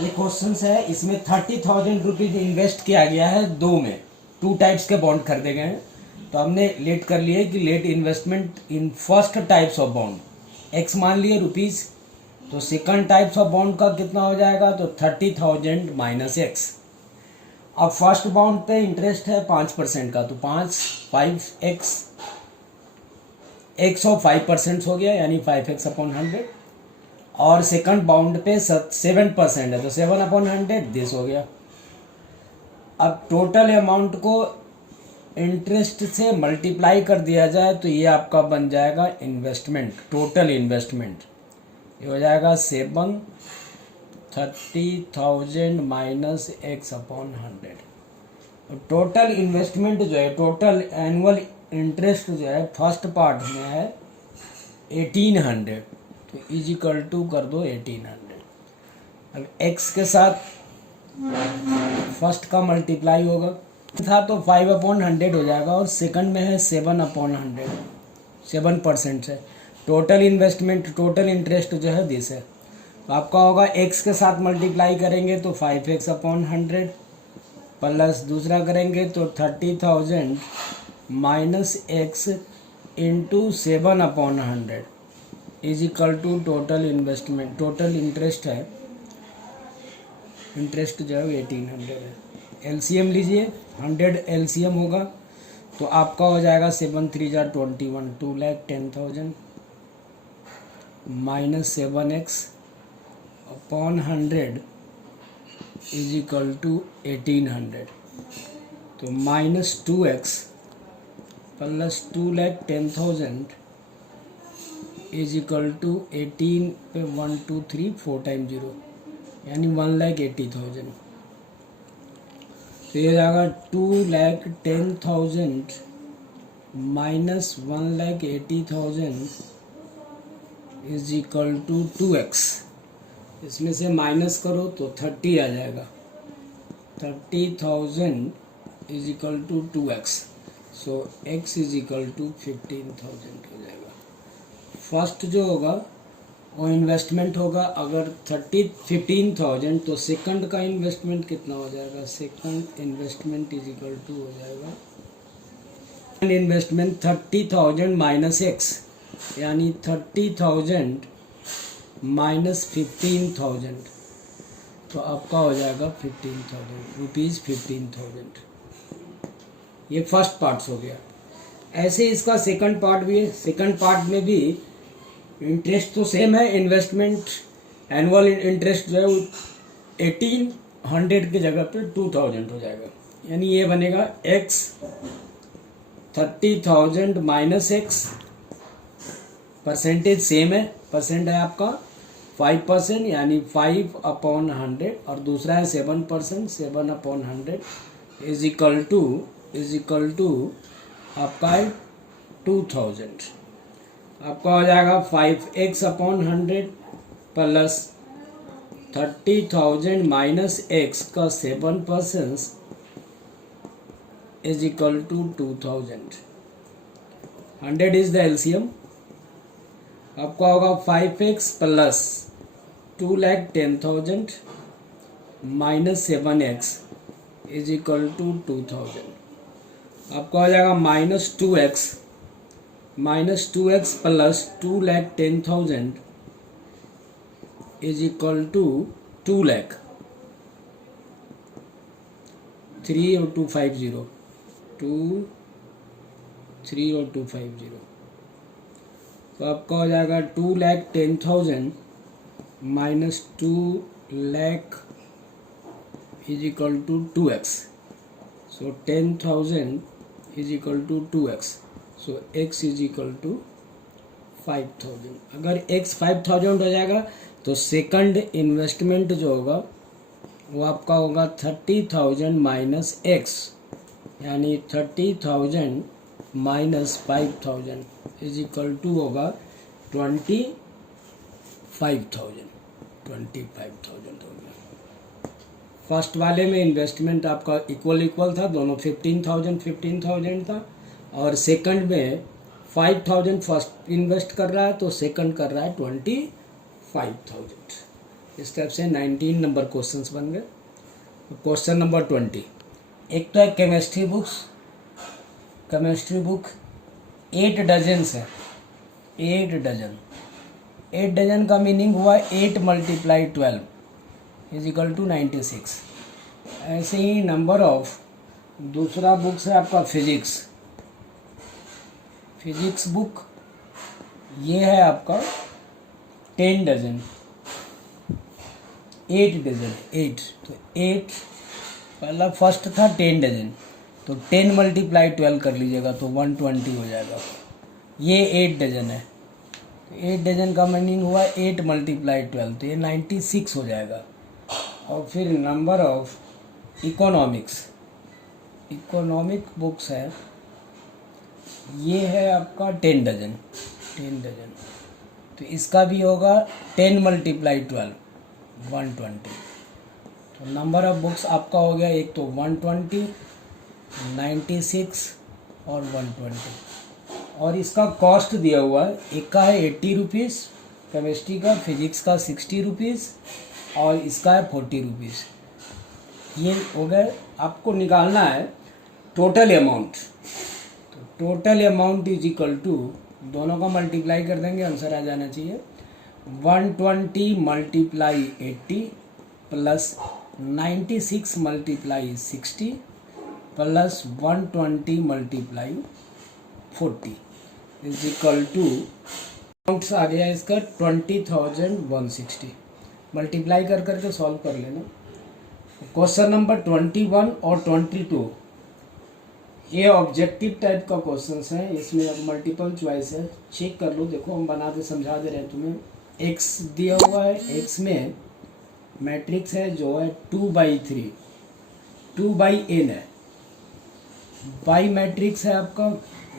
ये क्वेश्चन है, इसमें 30,000 रुपीज इन्वेस्ट किया गया है दो में, टू टाइप्स के बॉन्ड खरीदे गए हैं। तो हमने लेट कर लिया कि let investment in first types of bond x मान लिए रुपीज। तो सेकंड टाइप्स ऑफ बॉन्ड का कितना हो जाएगा, तो 30,000 माइनस एक्स। अब फर्स्ट बॉन्ड पे इंटरेस्ट है 5% का, तो 5x एक्स और 5% हो गया, यानी 5x अपॉन 100। और सेकंड बाउंड पे 7% है, तो 7/100 दिस हो गया। अब टोटल अमाउंट को इंटरेस्ट से मल्टीप्लाई कर दिया जाए तो ये आपका बन जाएगा इन्वेस्टमेंट, टोटल इन्वेस्टमेंट। ये हो जाएगा 30,000 minus x upon 100। Total investment जो है, टोटल एनुअल इंटरेस्ट जो है फर्स्ट पार्ट में है 1800, तो इजिकल टू कर दो 1800। अब x के साथ फर्स्ट का मल्टीप्लाई होगा था तो 5/100 हो जाएगा, और सेकंड में है 7/100, 7% से टोटल इन्वेस्टमेंट, टोटल इंटरेस्ट जो है दिस है। तो आपका होगा x के साथ मल्टीप्लाई करेंगे तो 5x अपॉन 100 प्लस दूसरा करेंगे तो 30,000 minus x into 7/100 is equal to total investment, total interest है, इंटरेस्ट जो है 1800 है। एलसीएम लीजिए, 100 एलसीएम होगा तो आपका हो जाएगा 7 3 जा 21, 2,10,000 minus 7x upon 100 is equal to 1800। तो minus 2x plus 2,10,000 is equal to 18 पे 1 2 3 4 टाइम 0, यानी 1,80,000। तो ये जाएगा 2,10,000 minus 1,80,000 is equal to 2x। इसमें से माइनस करो तो 30 आ जाएगा, 30,000 is equal to 2x। So x is equal to 15,000 हो जाएगा। फर्स्ट जो होगा वो इन्वेस्टमेंट होगा, अगर 15,000 तो सेकंड का इन्वेस्टमेंट कितना हो जाएगा, second investment is equal to हो जाएगा इन्वेस्टमेंट 30,000 माइनस x, यानी 30,000 माइनस 15,000, तो आपका हो जाएगा 15,000 रुपीज़, 15,000। ये फर्स्ट पार्ट हो गया। ऐसे इसका सेकंड पार्ट भी है। सेकंड पार्ट में भी इंटरेस्ट तो सेम है, इन्वेस्टमेंट एनुअल इंटरेस्ट जो है 1800 की जगह पे 2000 हो जाएगा, यानी ये बनेगा x 30,000 minus x, percentage same है, परसेंट है आपका 5%, यानी 5/100, और दूसरा है 7%, 7/100 इज इक्वल टू आपका है 2000। आपका हो जाएगा 5x upon 100 plus 30,000 minus x का 7% is equal to 2000। 100 is the LCM. आपका होगा 5x plus 2,10,000 minus 7x is equal to 2000। आपका हो जाएगा minus 2x plus 2,10,000 is equal to 2 lakh, 3 और 250, 2 3 और 250। तो आपका हो जाएगा 2,10,000 minus 2 lakh is equal to 2x। So 10,000 is equal to 2x। So x is equal to 5,000। अगर x 5,000 हो जाएगा तो सेकंड इन्वेस्टमेंट जो होगा वो आपका होगा 30,000 माइनस x, यानी 30,000 माइनस 5,000 इज इक्वल टू होगा 25,000 हो गया। फर्स्ट वाले में इन्वेस्टमेंट आपका इक्वल था, दोनों 15,000 था, और सेकंड में 5,000 फर्स्ट इन्वेस्ट कर रहा है तो सेकंड कर रहा है 25,000। इस टाइप से 19 नंबर क्वेश्चंस बन गए। क्वेश्चन नंबर 20, एक तो है केमिस्ट्री बुक 8 डजन है, 8 डजन। 8 डजन का मीनिंग हुआ 8 × 12 = 96। ऐसे ही नंबर ऑफ दूसरा बुक्स है आपका फिजिक्स बुक, ये है आपका 10 डजन, 8 डजन, 8। तो 8 पहला फर्स्ट था 10 डजन, तो 10 × 12 कर लीजिएगा तो 120 हो जाएगा। ये 8 डजन है, तो 8 डजन का मीनिंग हुआ 8 × 12, तो ये 96 हो जाएगा। और फिर नंबर ऑफ इकोनॉमिक बुक्स है, ये है आपका 10 डजन, तो इसका भी होगा 10 × 12 120। तो नंबर ऑफ बुक्स आपका हो गया एक तो 120, 96 और 120। और इसका कॉस्ट दिया हुआ है, एक का है 80 रुपीज़ केमिस्ट्री का, फिजिक्स का 60 रुपीज़ और इसका है 40 रुपीज़। ये हो गए। आपको निकालना है टोटल अमाउंट, तो total amount is equal to, दोनों का मल्टीप्लाई कर देंगे आंसर आ जाना चाहिए। 120 × 80 plus 96 × 60 plus 120 × 40 is equal to, amounts आ गया इसका 20,160। मल्टीप्लाई कर करके सॉल्व कर लेना। क्वेश्चन नंबर 21 और 22 ये ऑब्जेक्टिव टाइप का क्वेश्चन है, इसमें अब मल्टीपल चॉइस है, चेक कर लो। देखो हम बना के समझा दे रहे हैं तुम्हें। एक्स दिया हुआ है, एक्स में मैट्रिक्स है जो है 2/3, 2/n है। वाई मैट्रिक्स है आपका,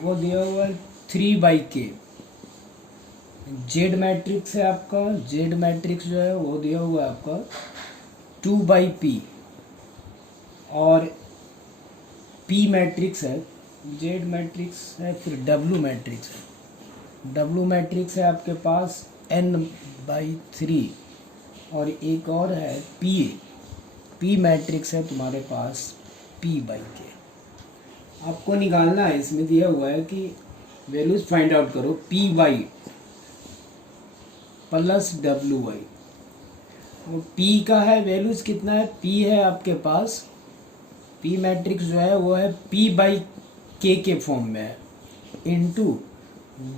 वो दिया हुआ है 3/k। जेड मैट्रिक्स है आपका, जेड मैट्रिक्स जो है वो दिया हुआ है आपका 2/p। और पी मैट्रिक्स है, जेड मैट्रिक्स है, फिर डब्ल्यू मैट्रिक्स है। डब्ल्यू मैट्रिक्स है आपके पास n/3 और एक और है पी मैट्रिक्स है तुम्हारे पास p/k। आपको निकालना है, इसमें दिया हुआ है कि वैल्यूज फाइंड आउट करो py प्लस wy। वो p का है वैल्यूज कितना है, p है आपके पास, p मैट्रिक्स जो है वो है p/k के फॉर्म में है, इनटू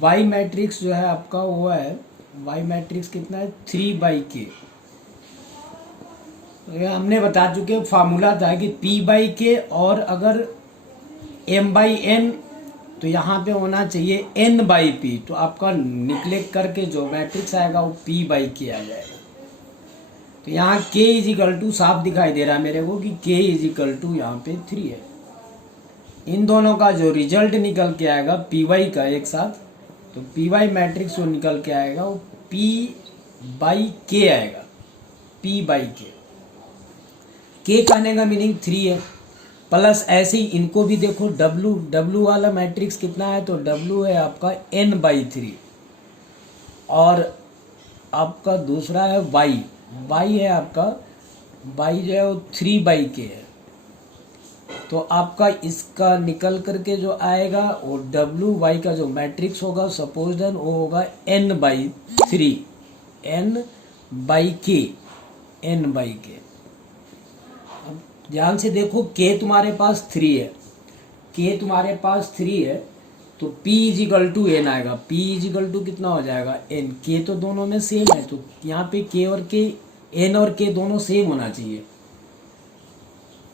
y मैट्रिक्स जो है आपका वो है, y मैट्रिक्स कितना है 3/k। तो हमने बता चुके फार्मूला था कि p/k और अगर m/n तो यहाँ पे होना चाहिए n/p। तो आपका निकलेक्ट करके जो मैट्रिक्स आएगा वो p/k आ जाएगा। तो यहाँ k = साफ दिखाई दे रहा है मेरे को कि k = यहाँ पे 3 है। इन दोनों का जो रिजल्ट निकल के आएगा py का एक साथ, तो py मैट्रिक्स जो निकल के आएगा वो p/k आएगा, p/k। k कहने का मीनिंग 3 है। प्लस ऐसे ही इनको भी देखो, w वाला मैट्रिक्स कितना है, तो w है आपका n/3 और आपका दूसरा है y है आपका, y जो है वो 3/k है। तो आपका इसका निकल करके जो आएगा वो wy का जो मैट्रिक्स होगा सपोज देन वो होगा n/3, n/k। अब ध्यान से देखो k तुम्हारे पास 3 है, k तुम्हारे पास 3 है, तो p = n आएगा। p = कितना हो जाएगा n, k तो दोनों में सेम है, तो यहाँ पे k और k, n और k दोनों सेम होना चाहिए,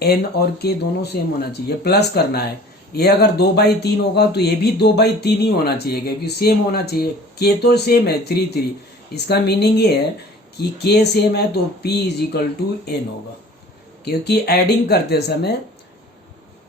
n और k दोनों सेम होना चाहिए। प्लस करना है, ये अगर 2/3 होगा तो ये भी 2/3 ही होना चाहिए, क्योंकि सेम होना चाहिए। k तो सेम है 3, इसका मीनिंग ये है कि k सेम है तो p = n होगा। क्योंकि एडिंग करते समय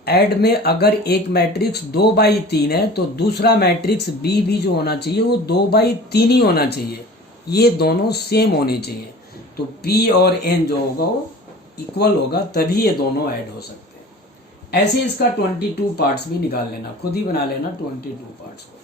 ऐड में अगर एक मैट्रिक्स 2/3 है तो दूसरा मैट्रिक्स b भी जो होना चाहिए वो 2/3 ही होना चाहिए, ये दोनों सेम होने चाहिए। तो p और n जो होगा वो इक्वल होगा, तभी ये दोनों ऐड हो सकते हैं। ऐसे इसका 22 पार्ट्स भी निकाल लेना, खुद ही बना लेना 22 पार्ट्स को।